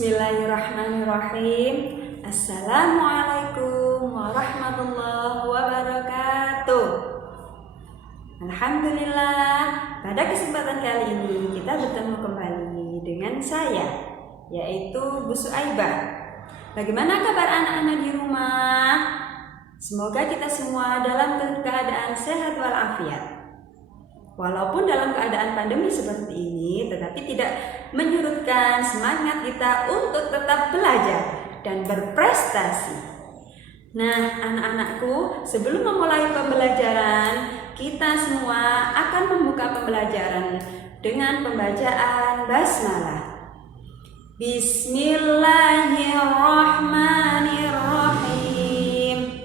Bismillahirrahmanirrahim. Assalamualaikum warahmatullahi wabarakatuh. Alhamdulillah, pada kesempatan kali ini kita bertemu kembali dengan saya, yaitu Bu Suaibah. Bagaimana kabar anak-anak di rumah? Semoga kita semua dalam keadaan sehat walafiat. Walaupun dalam keadaan pandemi seperti ini, tetapi tidak menyurutkan semangat kita untuk tetap belajar dan berprestasi. Nah, anak-anakku, sebelum memulai pembelajaran, kita semua akan membuka pembelajaran dengan pembacaan basmalah. Bismillahirrahmanirrahim.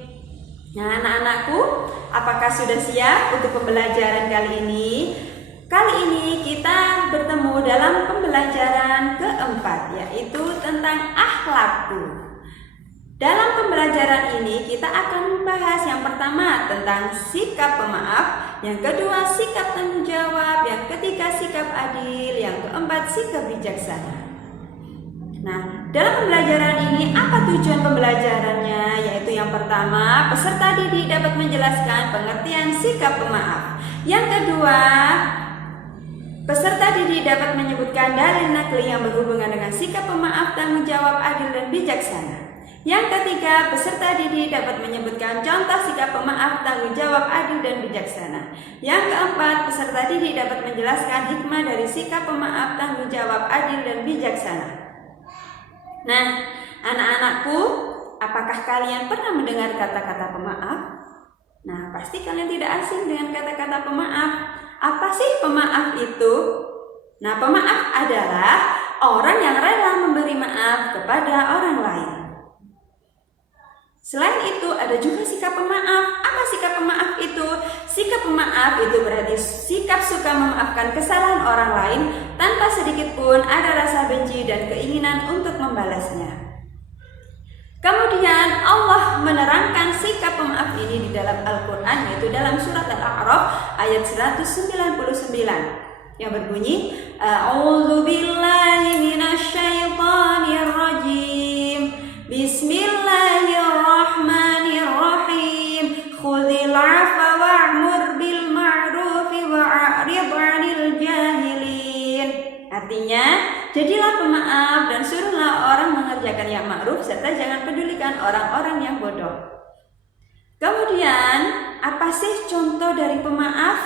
Nah, anak-anakku, apakah sudah siap untuk pembelajaran kali ini? Kali ini kita bertemu dalam pembelajaran keempat, yaitu tentang akhlakku. Dalam pembelajaran ini kita akan membahas yang pertama tentang sikap pemaaf, yang kedua sikap tanggung jawab, yang ketiga sikap adil, yang keempat sikap bijaksana. Nah, dalam pembelajaran ini apa tujuan pembelajarannya? Yaitu yang pertama, peserta didik dapat menjelaskan pengertian sikap pemaaf. Yang kedua, peserta didik dapat menyebutkan dalil nakli yang berhubungan dengan sikap pemaaf, tanggung jawab, adil, dan bijaksana. Yang ketiga, peserta didik dapat menyebutkan contoh sikap pemaaf, tanggung jawab, adil, dan bijaksana. Yang keempat, peserta didik dapat menjelaskan hikmah dari sikap pemaaf, tanggung jawab, adil, dan bijaksana. Nah, anak-anakku, apakah kalian pernah mendengar kata-kata pemaaf? Nah, pasti kalian tidak asing dengan kata-kata pemaaf. Apa sih pemaaf itu? Nah, pemaaf adalah orang yang rela memberi maaf kepada orang lain. Selain itu, ada juga sikap pemaaf. Apa sikap pemaaf itu? Sikap pemaaf itu berarti sikap suka memaafkan kesalahan orang lain tanpa sedikit pun ada rasa benci dan keinginan untuk membalasnya. Kemudian Allah menerangkan sikap pemaaf ini di dalam Al-Quran, yaitu dalam surat Al-A'raf ayat 199 yang berbunyi, A'udzu billahi minasyaitonir rajim. Bismillahirrahmanirrahim. Khudhil 'afwa wa'mur bil ma'rufi wa'rid 'anil jahilin. Artinya, jadilah pemaaf dan suruhlah orang mengerjakan yang ma'ruf serta jangan pedulikan orang-orang yang bodoh. Kemudian, apa sih contoh dari pemaaf?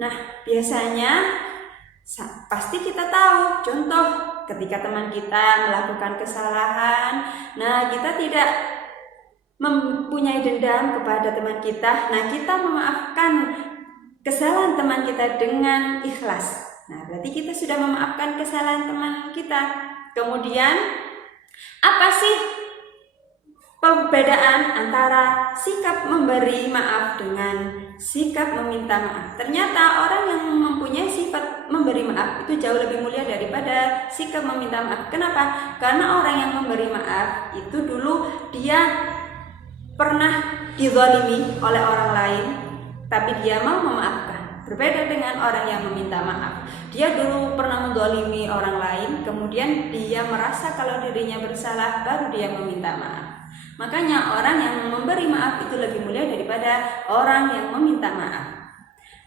Nah, biasanya pasti kita tahu contoh ketika teman kita melakukan kesalahan. Nah, kita tidak mempunyai dendam kepada teman kita. Nah, kita memaafkan kesalahan teman kita dengan ikhlas. Nah, berarti kita sudah memaafkan kesalahan teman kita. Kemudian, apa sih perbedaan antara sikap memberi maaf dengan sikap meminta maaf? Ternyata orang yang mempunyai sifat memberi maaf itu jauh lebih mulia daripada sikap meminta maaf. Kenapa? Karena orang yang memberi maaf itu dulu dia pernah dizalimi oleh orang lain, tapi dia mau memaafkan. Berbeda dengan orang yang meminta maaf. Dia dulu pernah menzalimi orang lain, kemudian dia merasa kalau dirinya bersalah, baru dia meminta maaf. Makanya orang yang memberi maaf itu lebih mulia daripada orang yang meminta maaf.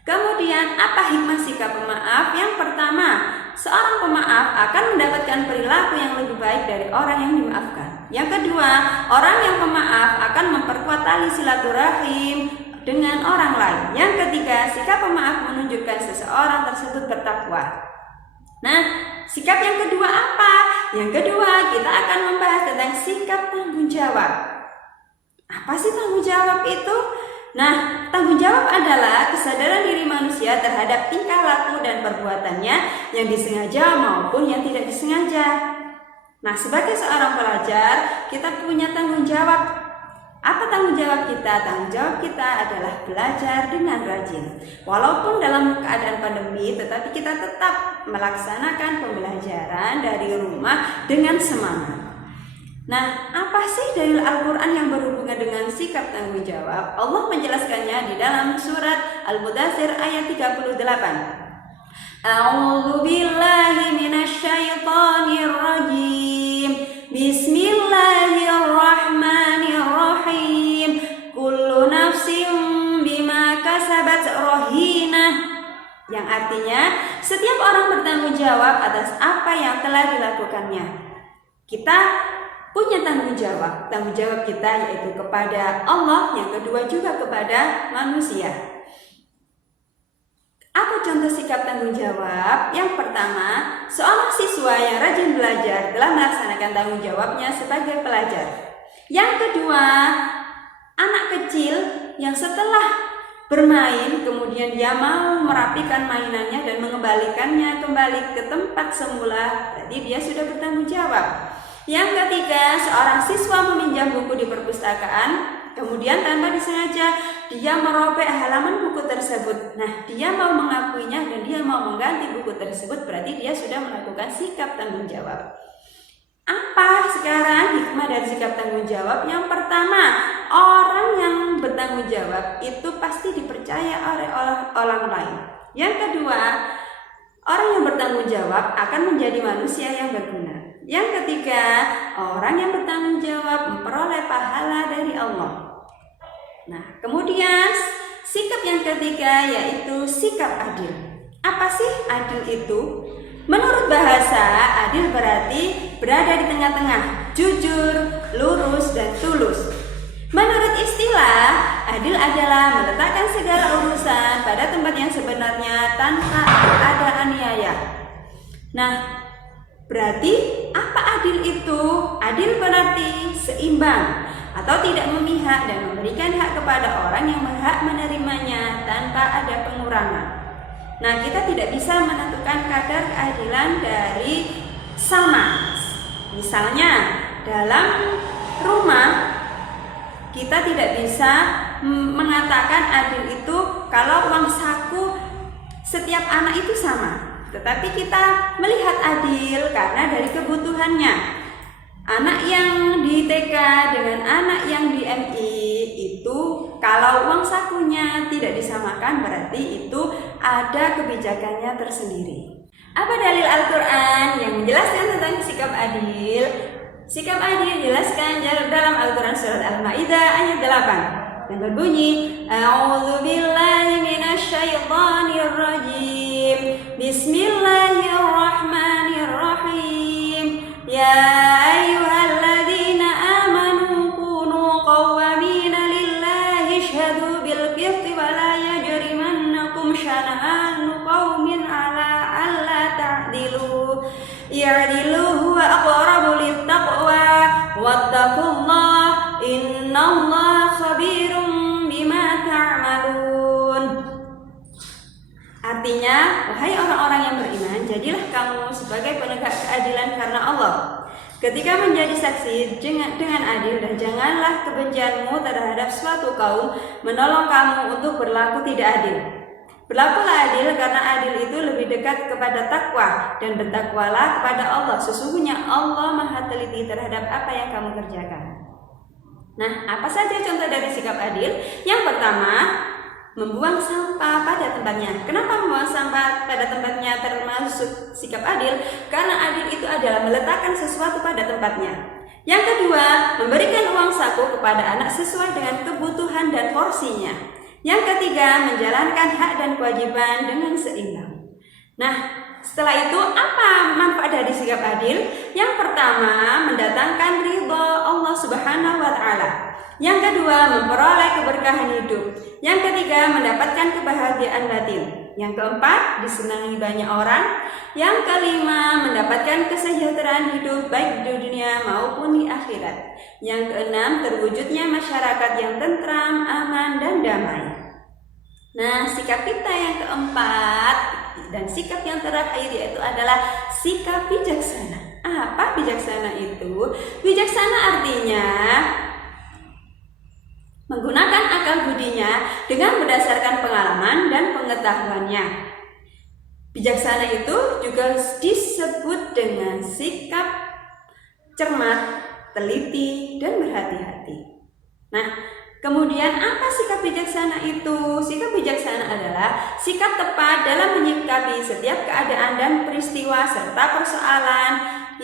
Kemudian apa hikmah sikap pemaaf? Yang pertama, seorang pemaaf akan mendapatkan perilaku yang lebih baik dari orang yang dimaafkan. Yang kedua, orang yang pemaaf akan memperkuat tali silaturahim dengan orang lain. Yang ketiga, sikap pemaaf menunjukkan seseorang tersebut bertakwa. Nah, sikap yang kedua apa? Yang kedua, kita akan membahas tentang sikap tanggung jawab. Apa sih tanggung jawab itu? Nah, tanggung jawab adalah kesadaran diri manusia terhadap tingkah laku dan perbuatannya yang disengaja maupun yang tidak disengaja. Nah, sebagai seorang pelajar, kita punya tanggung jawab. Apa tanggung jawab kita? Tanggung jawab kita adalah belajar dengan rajin. Walaupun dalam keadaan pandemi, tetapi kita tetap melaksanakan pembelajaran dari rumah dengan semangat. Nah, apa sih dalil Al-Quran yang berhubungan dengan sikap tanggung jawab? Allah menjelaskannya di dalam surat Al-Mudaththir ayat 38. A'udzu billahi minasyaitonir rajim. Bismillahirrahmanirrahim. Kullu nafsin bima kasabat rahinah. Yang artinya setiap orang bertanggung jawab atas apa yang telah dilakukannya. Kita punya tanggung jawab kita yaitu kepada Allah, yang kedua juga kepada manusia. Apa contoh sikap tanggung jawab? Yang pertama, seorang siswa yang rajin belajar telah melaksanakan tanggung jawabnya sebagai pelajar. Yang kedua, anak kecil yang setelah bermain kemudian dia mau merapikan mainannya dan mengembalikannya kembali ke tempat semula, jadi dia sudah bertanggung jawab. Yang ketiga, seorang siswa meminjam buku di perpustakaan, kemudian tanpa disengaja dia merobek halaman buku tersebut. Nah, dia mau mengakuinya dan dia mau mengganti buku tersebut, berarti dia sudah melakukan sikap tanggung jawab. Apa sekarang hikmah dari sikap tanggung jawab? Yang pertama, orang yang bertanggung jawab itu pasti dipercaya oleh orang lain. Yang kedua, orang yang bertanggung jawab akan menjadi manusia yang berguna. Yang ketiga, orang yang bertanggung jawab memperoleh pahala dari Allah. Nah, kemudian sikap yang ketiga yaitu sikap adil. Apa sih adil itu? Menurut bahasa, adil berarti berada di tengah-tengah, jujur, lurus, dan tulus. Menurut istilah, adil adalah meletakkan segala urusan pada tempat yang sebenarnya tanpa ada aniaya. Nah, berarti apa adil itu? Adil berarti seimbang atau tidak memihak dan memberikan hak kepada orang yang berhak menerimanya tanpa ada pengurangan. Nah, kita tidak bisa menentukan kadar keadilan dari sama. Misalnya, dalam rumah kita tidak bisa mengatakan adil itu kalau uang saku setiap anak itu sama. Tetapi kita melihat adil karena dari kebutuhannya. Anak yang di TK dengan anak yang di MI itu kalau uang sakunya tidak disamakan berarti itu ada kebijakannya tersendiri. Apa dalil Al-Quran yang menjelaskan tentang sikap adil? Sikap adil dijelaskan dalam Al-Quran surat Al-Maidah ayat 8 yang berbunyi, A'udzubillahi minasyaitonirrajim. Bismillahirrahmanirrahim. Ya ayyuhalladzina amanu kunu qawwamina lillahi syhadu bil qisti wa la yajrimannakum syana'anu qaumin ala alla ta'dilu i'dilu huwa aqrabu littaqwa wattaqullaha innallaha khabirum bima ta'malun. Artinya, wahai orang-orang yang beriman, jadilah kamu sebagai penegak keadilan karena Allah. Ketika menjadi saksi dengan adil, dan janganlah kebencianmu terhadap suatu kaum menolong kamu untuk berlaku tidak adil. Berlakulah adil karena adil itu lebih dekat kepada takwa, dan bertakwalah kepada Allah. Sesungguhnya Allah Maha teliti terhadap apa yang kamu kerjakan. Nah, apa saja contoh dari sikap adil? Yang pertama, membuang sampah pada tempatnya. Kenapa membuang sampah pada tempatnya termasuk sikap adil? Karena adil itu adalah meletakkan sesuatu pada tempatnya. Yang kedua, memberikan uang saku kepada anak sesuai dengan kebutuhan dan porsinya. Yang ketiga, menjalankan hak dan kewajiban dengan seimbang. Nah, setelah itu apa manfaat dari sikap adil? Yang pertama, mendatangkan ridha Allah Subhanahu wa Ta'ala. Yang kedua, memperoleh keberkahan hidup. Yang ketiga, mendapatkan kebahagiaan batin. Yang keempat, disenangi banyak orang. Yang kelima, mendapatkan kesejahteraan hidup baik di dunia maupun di akhirat. Yang keenam, terwujudnya masyarakat yang tentram, aman, dan damai. Nah, sikap kita yang keempat dan sikap yang terakhir yaitu adalah sikap bijaksana. Apa bijaksana itu? Bijaksana artinya menggunakan akal budinya dengan berdasarkan pengalaman dan pengetahuannya. Bijaksana itu juga disebut dengan sikap cermat, teliti, dan berhati-hati. Nah, kemudian apa sikap bijaksana itu? Sikap bijaksana adalah sikap tepat dalam menyikapi setiap keadaan dan peristiwa serta persoalan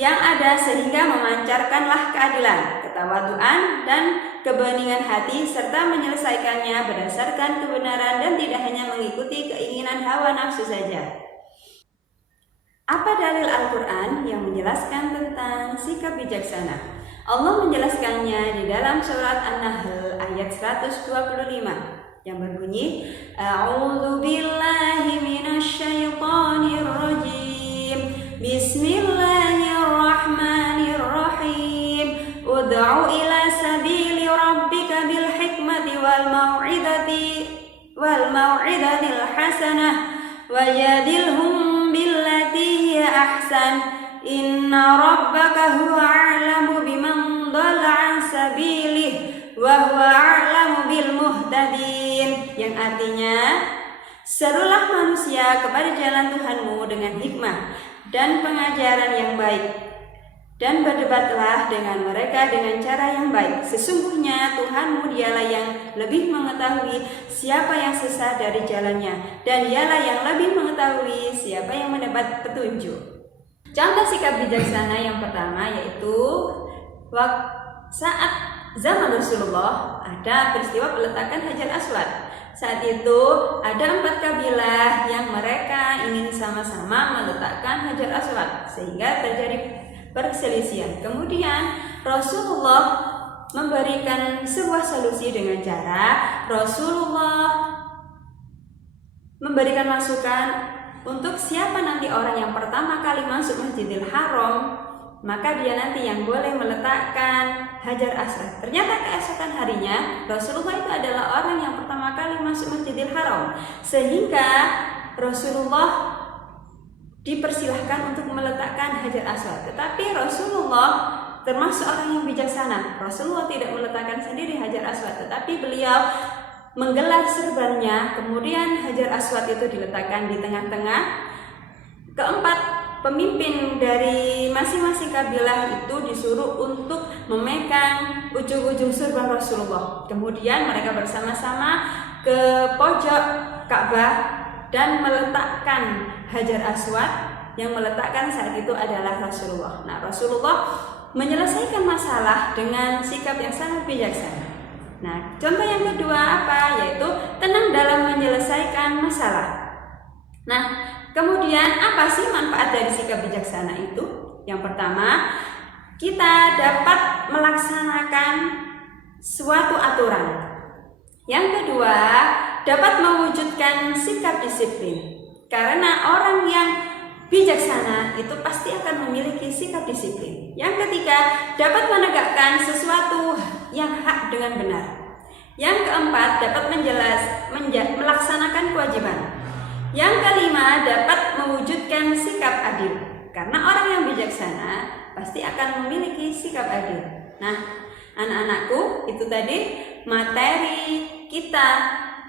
yang ada sehingga memancarkanlah keadilan, ketawaduan, dan kebeningan hati serta menyelesaikannya berdasarkan kebenaran dan tidak hanya mengikuti keinginan hawa nafsu saja. Apa dalil Al-Quran yang menjelaskan tentang sikap bijaksana? Allah menjelaskannya di dalam surat An-Nahl ayat 125 yang berbunyi, A'udzu billahi minasyaitonir rajim. Bismillahirrahmanirrahim. Ud'u ila sabili rabbika bil hikmati wal mau'idatil hasanah wajadilhum billati hiya ahsan. Inna rabbaka huwa a'lamu biman dhalla an sabilih wa huwa a'lamu bil muhtadin, yang artinya, serulah manusia kepada jalan Tuhanmu dengan hikmah dan pengajaran yang baik, dan berdebatlah dengan mereka dengan cara yang baik. Sesungguhnya Tuhanmu dialah yang lebih mengetahui siapa yang sesat dari jalannya, dan dialah yang lebih mengetahui siapa yang mendapat petunjuk. Contoh sikap bijaksana yang pertama yaitu saat zaman Rasulullah ada peristiwa peletakan Hajar Aswad. Saat itu ada 4 kabilah yang mereka ingin sama-sama meletakkan Hajar Aswad sehingga terjadi perselisihan. Kemudian Rasulullah memberikan sebuah solusi dengan cara Rasulullah memberikan masukan untuk siapa nanti orang yang pertama kali masuk Masjidil Haram, maka dia nanti yang boleh meletakkan Hajar Aswad. Ternyata keesokan harinya Rasulullah itu adalah orang yang pertama kali masuk Masjidil Haram, sehingga Rasulullah dipersilahkan untuk meletakkan Hajar Aswad. Tetapi Rasulullah termasuk orang yang bijaksana. Rasulullah tidak meletakkan sendiri Hajar Aswad, tetapi beliau menggelar serbannya, kemudian Hajar Aswad itu diletakkan di tengah-tengah. Keempat, pemimpin dari masing-masing kabilah itu disuruh untuk memegang ujung-ujung serban Rasulullah. Kemudian mereka bersama-sama ke pojok Ka'bah dan meletakkan Hajar Aswad. Yang meletakkan saat itu adalah Rasulullah. Nah, Rasulullah menyelesaikan masalah dengan sikap yang sangat bijaksana. Nah, contoh yang kedua apa? Yaitu tenang dalam menyelesaikan masalah. Nah, kemudian apa sih manfaat dari sikap bijaksana itu? Yang pertama, kita dapat melaksanakan suatu aturan. Yang kedua, dapat mewujudkan sikap disiplin. Karena orang yang bijaksana itu pasti akan memiliki sikap disiplin. Yang ketiga, dapat menegakkan sesuatu yang hak dengan benar. Yang keempat, dapat melaksanakan kewajiban. Yang kelima, dapat mewujudkan sikap adil. Karena orang yang bijaksana pasti akan memiliki sikap adil. Nah, anak-anakku, itu tadi materi kita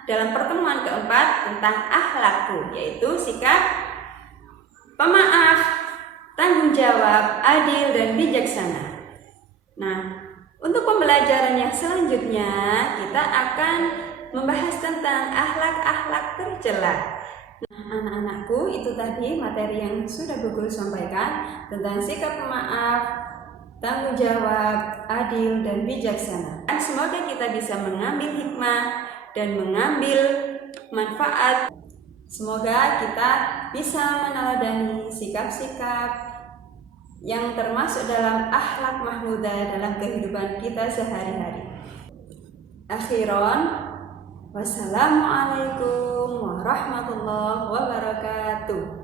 dalam pertemuan keempat tentang akhlakku, yaitu sikap pemaaf, tanggung jawab, adil, dan bijaksana. Nah, untuk pembelajaran yang selanjutnya kita akan membahas tentang akhlak-akhlak tercela. Nah, anak-anakku, itu tadi materi yang sudah Bu Guru sampaikan tentang sikap pemaaf, tanggung jawab, adil, dan bijaksana. Semoga kita bisa mengambil hikmah dan mengambil manfaat. Semoga kita bisa meneladani sikap-sikap yang termasuk dalam akhlak mahmudah dalam kehidupan kita sehari-hari. Akhiran, wassalamualaikum warahmatullahi wabarakatuh.